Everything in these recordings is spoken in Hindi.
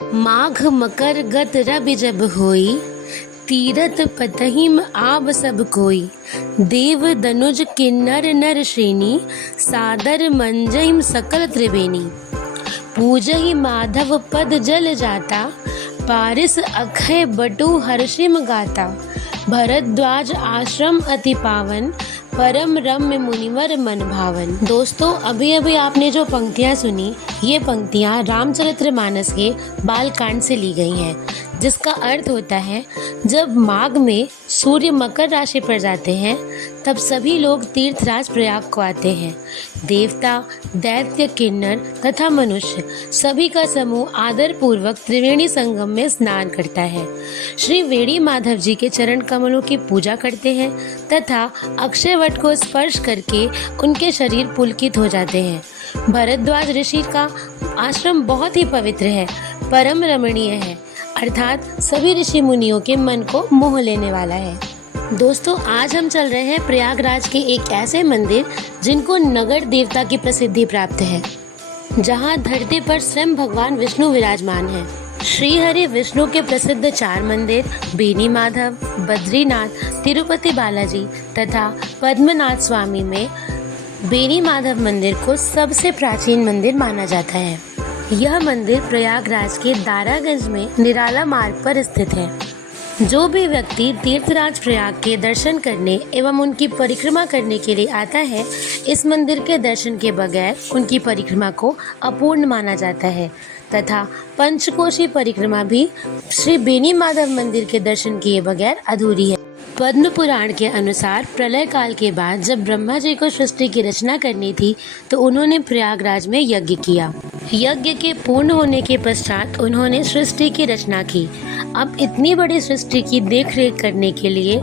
माघ मकर गत रवि जब होई, तीरथ पतहिम आब सब कोई। देव दनुज किन्नर नर श्रेणी, सादर मंजहिम सकल त्रिवेणी। पूजहि माधव पद जल जाता, पारिस अक्षय बटु हर्षिम गाता। भरद्वाज आश्रम अति पावन, परम रम्य मुनिवर मन भावन। दोस्तों, अभी अभी आपने जो पंक्तियाँ सुनी, ये पंक्तियाँ रामचरितमानस के बालकांड से ली गई हैं, जिसका अर्थ होता है जब माघ में सूर्य मकर राशि पर जाते हैं तब सभी लोग तीर्थराज प्रयाग को आते हैं। देवता, दैत्य, किन्नर तथा मनुष्य सभी का समूह आदर पूर्वक त्रिवेणी संगम में स्नान करता है। श्री वेणी माधव जी के चरण कमलों की पूजा करते हैं तथा अक्षय वट को स्पर्श करके उनके शरीर पुलकित हो जाते हैं। भरद्वाज ऋषि का आश्रम बहुत ही पवित्र है, परम रमणीय है, अर्थात सभी ऋषि मुनियों के मन को मोह लेने वाला है। दोस्तों, आज हम चल रहे हैं प्रयागराज के एक ऐसे मंदिर जिनको नगर देवता की प्रसिद्धि प्राप्त है, जहां धरती पर स्वयं भगवान विष्णु विराजमान हैं। श्री हरि विष्णु के प्रसिद्ध 4 मंदिर बेनी माधव, बद्रीनाथ, तिरुपति बालाजी तथा पद्मनाथ स्वामी में बेनी माधव मंदिर को सबसे प्राचीन मंदिर माना जाता है। यह मंदिर प्रयागराज के दारागंज में निराला मार्ग पर स्थित है। जो भी व्यक्ति तीर्थराज प्रयाग के दर्शन करने एवं उनकी परिक्रमा करने के लिए आता है, इस मंदिर के दर्शन के बगैर उनकी परिक्रमा को अपूर्ण माना जाता है तथा पंचकोशी परिक्रमा भी श्री बेनी माधव मंदिर के दर्शन किए बगैर अधूरी है। पद्म पुराण के अनुसार प्रलय काल के बाद जब ब्रह्मा जी को सृष्टि की रचना करनी थी तो उन्होंने प्रयागराज में यज्ञ किया। यज्ञ के पूर्ण होने के पश्चात उन्होंने सृष्टि की रचना की। अब इतनी बड़ी सृष्टि की देखरेख करने के लिए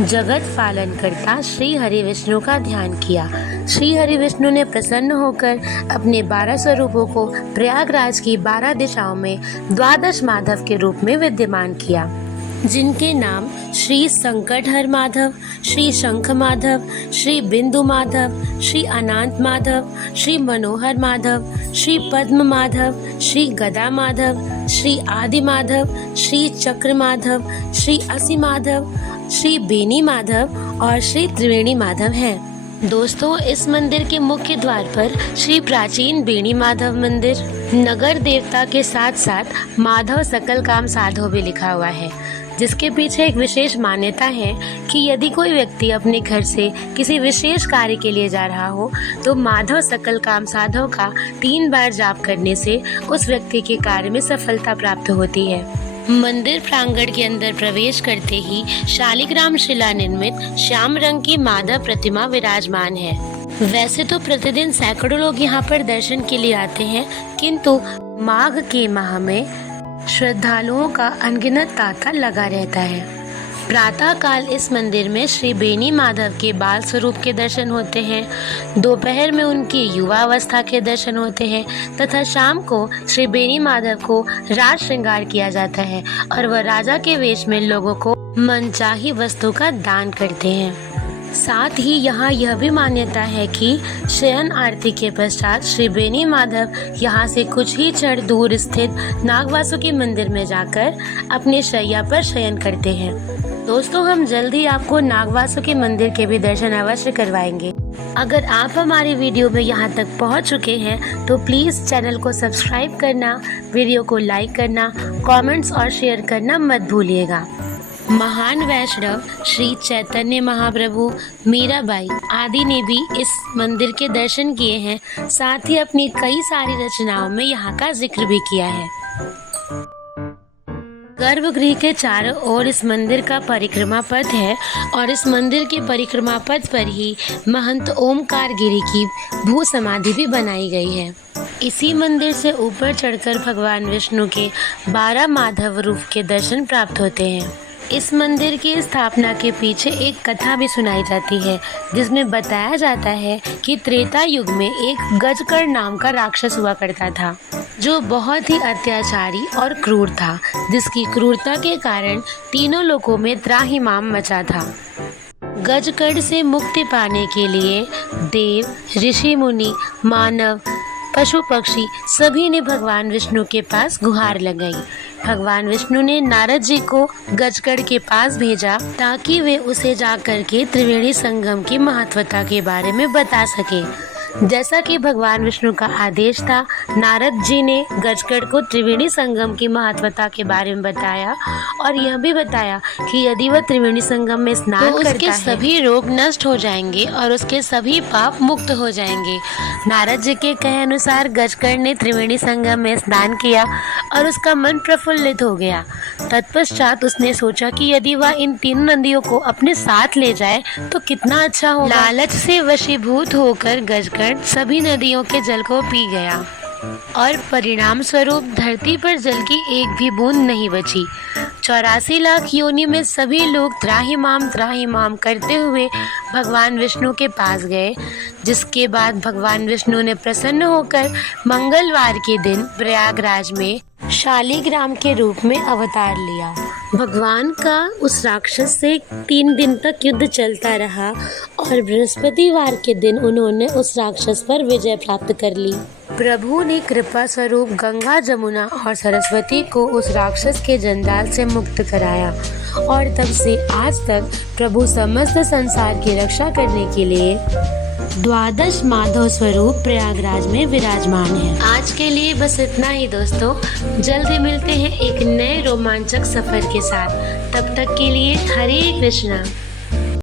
जगत पालन करता श्री हरि विष्णु का ध्यान किया। श्री हरि विष्णु ने प्रसन्न होकर अपने 12 स्वरूपों को प्रयागराज की 12 दिशाओं में 12 माधव के रूप में विद्यमान किया, जिनके नाम श्री संकटहर माधव, श्री शंख माधव, श्री बिंदु माधव, श्री अनंत माधव, श्री मनोहर माधव, श्री पद्म माधव, श्री गदा माधव, श्री आदि माधव, श्री चक्र माधव, श्री असी माधव, श्री बेनी माधव और श्री त्रिवेणी माधव हैं। दोस्तों, इस मंदिर के मुख्य द्वार पर श्री प्राचीन बेनी माधव मंदिर नगर देवता के साथ साथ माधव सकल काम साधो भी लिखा हुआ है, जिसके पीछे एक विशेष मान्यता है कि यदि कोई व्यक्ति अपने घर से किसी विशेष कार्य के लिए जा रहा हो तो माधव सकल काम साधो का 3 बार जाप करने से उस व्यक्ति के कार्य में सफलता प्राप्त होती है। मंदिर प्रांगण के अंदर प्रवेश करते ही शालिग्राम शिला निर्मित श्याम रंग की माधव प्रतिमा विराजमान है। वैसे तो प्रतिदिन सैकड़ों लोग यहाँ पर दर्शन के लिए आते हैं, किंतु माघ के माह में श्रद्धालुओं का अनगिनत तांता लगा रहता है। प्रातः काल इस मंदिर में श्री बेनी माधव के बाल स्वरूप के दर्शन होते हैं, दोपहर में उनकी युवा अवस्था के दर्शन होते हैं तथा शाम को श्री बेनी माधव को राज श्रृंगार किया जाता है और वह राजा के वेश में लोगों को मनचाही वस्तु का दान करते हैं। साथ ही यहाँ यह भी मान्यता है कि शयन आरती के पश्चात श्री बेनी माधव यहाँ से कुछ ही क्षण दूर स्थित नागवासुकी मंदिर में जाकर अपने शैया पर शयन करते हैं। दोस्तों, हम जल्द ही आपको नागवासुकी मंदिर के भी दर्शन अवश्य करवाएंगे। अगर आप हमारी वीडियो में यहाँ तक पहुँच चुके हैं तो प्लीज़ चैनल को सब्सक्राइब करना, वीडियो को लाइक करना, कमेंट्स और शेयर करना मत भूलिएगा। महान वैष्णव श्री चैतन्य महाप्रभु, मीराबाई आदि ने भी इस मंदिर के दर्शन किए हैं, साथ ही अपनी कई सारी रचनाओं में यहाँ का जिक्र भी किया है। गर्भगृह के चारों ओर इस मंदिर का परिक्रमा पथ है और इस मंदिर के परिक्रमा पथ पर ही महंत ओमकार गिरी की भू समाधि भी बनाई गई है। इसी मंदिर से ऊपर चढ़कर भगवान विष्णु के 12 माधव रूप के दर्शन प्राप्त होते हैं। इस मंदिर की स्थापना के पीछे एक कथा भी सुनाई जाती है, जिसमें बताया जाता है कि त्रेता युग में एक गजकर्ण नाम का राक्षस हुआ करता था, जो बहुत ही अत्याचारी और क्रूर था, जिसकी क्रूरता के कारण तीनों लोकों में त्राहिमाम मचा था। गजकर्ण से मुक्ति पाने के लिए देव, ऋषि मुनि, मानव पशु पक्षी सभी ने भगवान विष्णु के पास गुहार लगाई। भगवान विष्णु ने नारद जी को गजगढ़ के पास भेजा ताकि वे उसे जाकर के त्रिवेणी संगम की महत्वता के बारे में बता सके। जैसा कि भगवान विष्णु का आदेश था, नारद जी ने गजगढ़ को त्रिवेणी संगम की महत्वता के बारे में बताया और यह भी बताया कि यदि वह त्रिवेणी संगम में स्नान तो उसके सभी रोग नष्ट हो जाएंगे और उसके सभी पाप मुक्त हो जाएंगे। नारद जी के कहे अनुसार गजगढ़ ने त्रिवेणी संगम में स्नान किया और उसका मन प्रफुल्लित हो गया। तत्पश्चात उसने सोचा कि यदि वह इन 3 नदियों को अपने साथ ले जाए तो कितना अच्छा होगा। लालच से वशीभूत होकर गजगढ़ सभी नदियों के जल को पी गया और परिणाम स्वरूप धरती पर जल की एक भी बूंद नहीं बची। 84 लाख योनि में सभी लोग त्राहिमाम करते हुए भगवान विष्णु के पास गए, जिसके बाद भगवान विष्णु ने प्रसन्न होकर मंगलवार के दिन प्रयागराज में शालिग्राम के रूप में अवतार लिया। भगवान का उस राक्षस से 3 दिन तक युद्ध चलता रहा और बृहस्पतिवार के दिन उन्होंने उस राक्षस पर विजय प्राप्त कर ली। प्रभु ने कृपा स्वरूप गंगा, जमुना और सरस्वती को उस राक्षस के जंजाल से मुक्त कराया और तब से आज तक प्रभु समस्त संसार की रक्षा करने के लिए 12 माधव स्वरूप प्रयागराज में विराजमान है। आज के लिए बस इतना ही दोस्तों। जल्दी मिलते हैं एक नए रोमांचक सफर के साथ। तब तक के लिए हरे कृष्णा।